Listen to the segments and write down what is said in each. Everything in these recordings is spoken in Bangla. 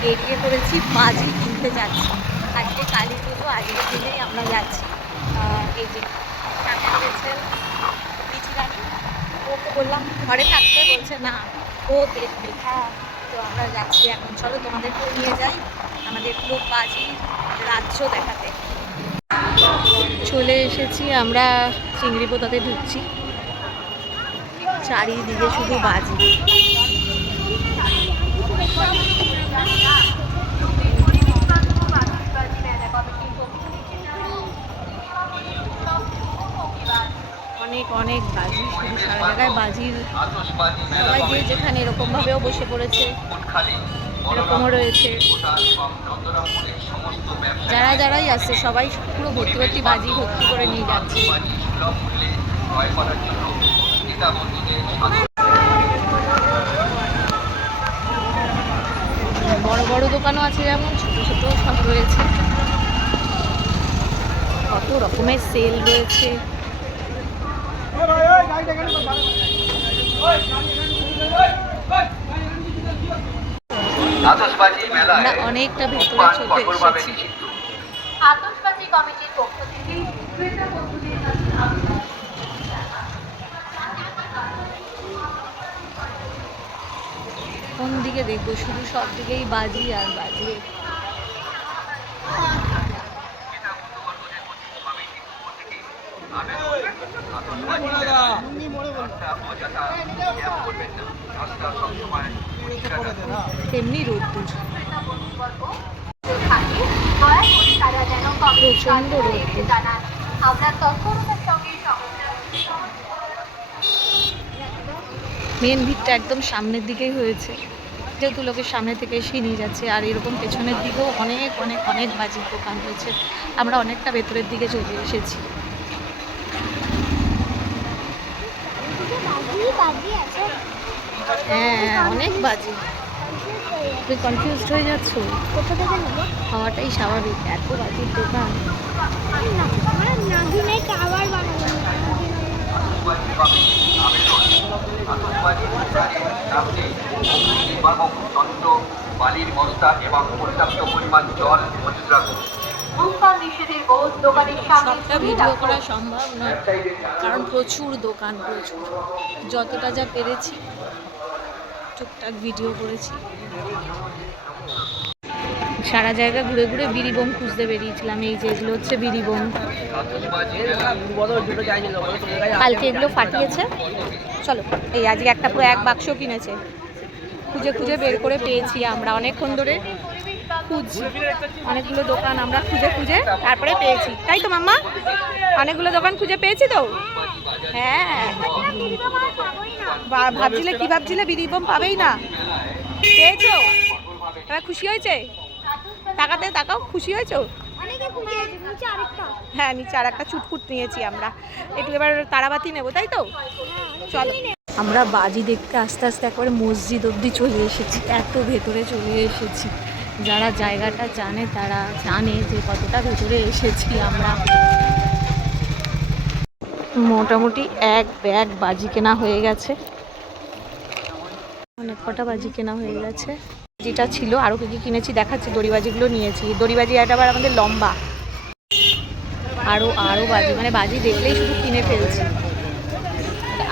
বেরিয়ে পড়েছি, বাজি কিনতে যাচ্ছি। আজকে কালী পুজো, আজকের দিনেই আমরা যাচ্ছি। এই যে সামনে রয়েছেন পিচি রানী, ওকে বললাম ঘরে থাকতে, বলছে না ও দেখবে। হ্যাঁ, তো আমরা যাচ্ছি এখন। চলো তোমাদেরকেও নিয়ে যাই আমাদের পুরো বাজি রাজ্য দেখাতে। চলে এসেছি আমরা, চিংড়ি পোতাতে ঢুকছি। চারিদিকে শুধু বাজি। অনেক অনেক বাজি, শুধু সারা জায়গায় বাজির। সবাই যে যেখানে এরকমভাবেও বসে পড়েছে, এরকমও রয়েছে। যারাই আসছে সবাই পুরো ভর্তি ভর্তি বাজি ভর্তি করে নিয়ে যাচ্ছে। বড় বড় দোকানও আছে, যেমন ছোট ছোট সব রয়েছে। কত রকমের সেল রয়েছে। আমরা অনেকটা ভেতরে চলে এসেছি। আতশবাজি কমিটির পক্ষ থেকে ক্রেতা বন্ধুদের কাছে কোন দিকে দেখবো, শুধু সব দিকেই বাজি আর বাজি। তেমনি রোদ্দুর, প্রচন্ড রোদ্দুর। মেন ভিড়টা একদম সামনের দিকেই হয়েছে, যেহেতু লোকের সামনে থেকে এসে নিয়ে যাচ্ছে। আর এরকম পেছনের দিকেও অনেক অনেক অনেক বাজির দোকান রয়েছে। আমরা অনেকটা ভেতরের দিকে চলে এসেছি। হ্যাঁ, অনেক বাজি। তুমি কনফিউজড হয়ে যাচ্ছ? কোথা থেকে নেব? হওয়াটাই স্বাভাবিক, এত বাজির দোকান। বালির বস্তা এবং পর্যাপ্ত পরিমাণ জল মজুদ রাখুন। সবটা ভিডিও করা সম্ভব নয়, কারণ প্রচুর দোকান, প্রচুর। যতটা যা পেরেছি টুকটাক ভিডিও করেছি। সারা জায়গা ঘুরে ঘুরে বিড়ি বোম খুঁজতে বেরিয়েছিলাম। এই যে এগুলো হচ্ছে বিড়ি বোম, কালকে এগুলো ফাটিয়েছে। চলো, এই আজকে একটা পুরো এক বাক্স কিনেছে। খুঁজে খুঁজে বের করে পেয়েছি আমরা, অনেকক্ষণ ধরে খুঁজছি। অনেকগুলো দোকান আমরা খুঁজে খুঁজে তারপরে পেয়েছি, তাই তো মাম্মা? অনেকগুলো দোকান খুঁজে পেয়েছি তো। হ্যাঁ, ভাবছিলে কি ভাবছিলে? বিড়ি বোম পাবেই না, পেয়েছো? এবার খুশি হয়েছে? তাকাতে তাকাও, খুশি হয়েছো? হ্যাঁ, নিচে আর একটা চুটপুট নিয়েছি আমরা। একটু এবার তারাবাতি নেবো, তাই তো? চলো, আমরা বাজি দেখতে আস্তে আস্তে একবারে মসজিদ অবধি চলে এসেছি। এত ভেতরে চলে এসেছি, যারা জায়গাটা জানে তারা জানে যে কতটা ভেতরে এসেছি আমরা। মোটামুটি এক ব্যাগ বাজি কেনা হয়ে গেছে, অনেক কটা বাজি কেনা হয়ে গেছে। যেটা ছিল আরও কী কী কিনেছি দেখাচ্ছি। দড়িবাজিগুলো নিয়েছি, দড়িবাজি এটা আবার আমাদের লম্বা। আরও বাজি, মানে বাজি দেখলেই শুধু কিনে ফেলছি।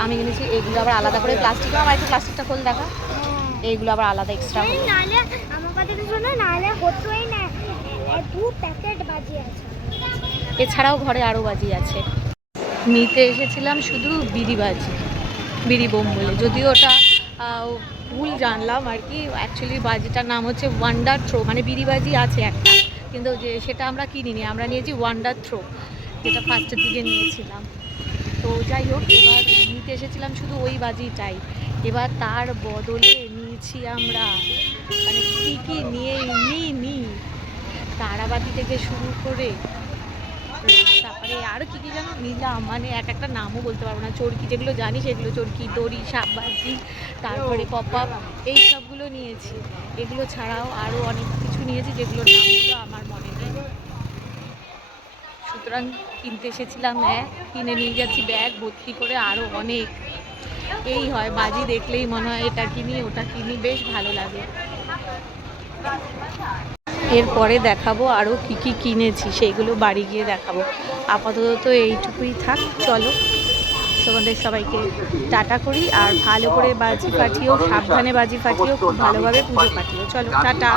আমি কিনেছি এগুলো আবার আলাদা করে প্লাস্টিক। আমার একটু প্লাস্টিকটা খোল দেখা। এইগুলো আবার আলাদা এক্সট্রা। এছাড়াও ঘরে আরও বাজি আছে। নিতে এসেছিলাম শুধু বিড়ি বাজি, বিড়ি বোম বলে, যদিও ওটা ভুল জানলাম আর কি। অ্যাকচুয়ালি বাজিটার নাম হচ্ছে ওয়ান্ডার থ্রো, মানে বিড়ি বাজি আছে একটা, কিন্তু যে সেটা আমরা কিনিনি, আমরা নিয়েছি ওয়ান্ডার থ্রো, যেটা ফার্স্টের দিকে নিয়েছিলাম। তো যাই হোক, এবার নিতে এসেছিলাম শুধু ওই বাজিটাই। এবার তার বদলে নিয়েছি আমরা, মানে কী কী নিই তারাবাতি থেকে শুরু করে তারপরে আরও কী কী যেন নিলাম, মানে একটা নামও বলতে পারবো না। চরকি যেগুলো জানি সেগুলো, চরকি, দড়ি, সাপবাজি, তারপরে পপ আপ, এই সবগুলো নিয়েছি। এগুলো ছাড়াও আরও অনেক কিছু নিয়েছি যেগুলোর নামগুলো আমার মনে নেই। সুতরাং কিনতে এসেছিলাম কিনে নিয়ে যাচ্ছি ব্যাগ ভর্তি করে আরও অনেক। এই হয়, বাজি দেখলেই মনে হয় এটা কিনি ওটা কিনি, বেশ ভালো লাগে। এরপরে দেখাবো আরও কী কী কিনেছি, সেইগুলো বাড়ি গিয়ে দেখাবো। আপাতত এইটুকুই থাক, চলো তোমাদের সবাইকে টাটা করি। আর ভালো করে বাজি ফাটিও, সাবধানে বাজি ফাটিও, খুব ভালোভাবে পুজো কাটিও। চলো টাটা।